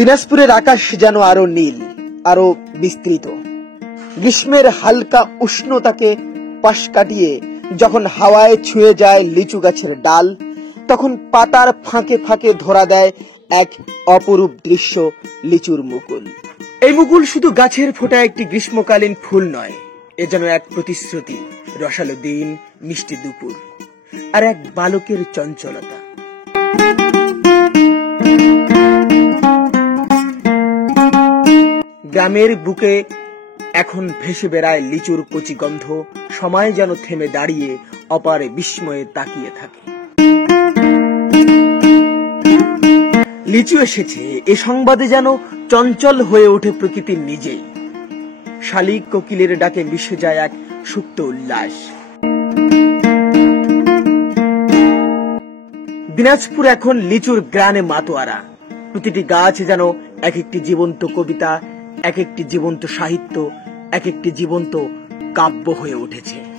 দিনাজপুরের আকাশ যেন আরো নীল, আরো বিস্তৃত। গ্রীষ্মের হালকা উষ্ণতাকে পাশ কাটিয়ে যখন হাওয়ায় ছুঁয়ে যায় লিচু গাছের ডাল, তখন পাতার ফাঁকে ফাঁকে ধরা দেয় এক অপরূপ দৃশ্য, লিচুর মুকুল। এই মুকুল শুধু গাছের ফোটা একটি গ্রীষ্মকালীন ফুল নয়, এ যেন এক প্রতিশ্রুতি, রসালো দিন, মিষ্টি দুপুর, আর এক বালকের চঞ্চলতা। গ্রামের বুকে এখন ভেসে বেড়ায় লিচুর কচি গন্ধ, সময় যেন থেমে দাঁড়িয়ে অপারে বিস্ময়ে তাকিয়ে থাকে। লিচু এসেছে এ সংবাদে যেন চঞ্চল হয়ে ওঠে প্রকৃতি নিজেই। শালিক কোকিলের ডাকে মিশে যায় এক সুপ্ত উল্লাস। দিনাজপুর এখন লিচুর গ্রানে মাতোয়ারা। প্রতিটি গাছ যেন এক একটি জীবন্ত কবিতা, এক একটি জীবন্ত সাহিত্য, এক একটি জীবন্ত কাব্য হয়ে উঠেছে।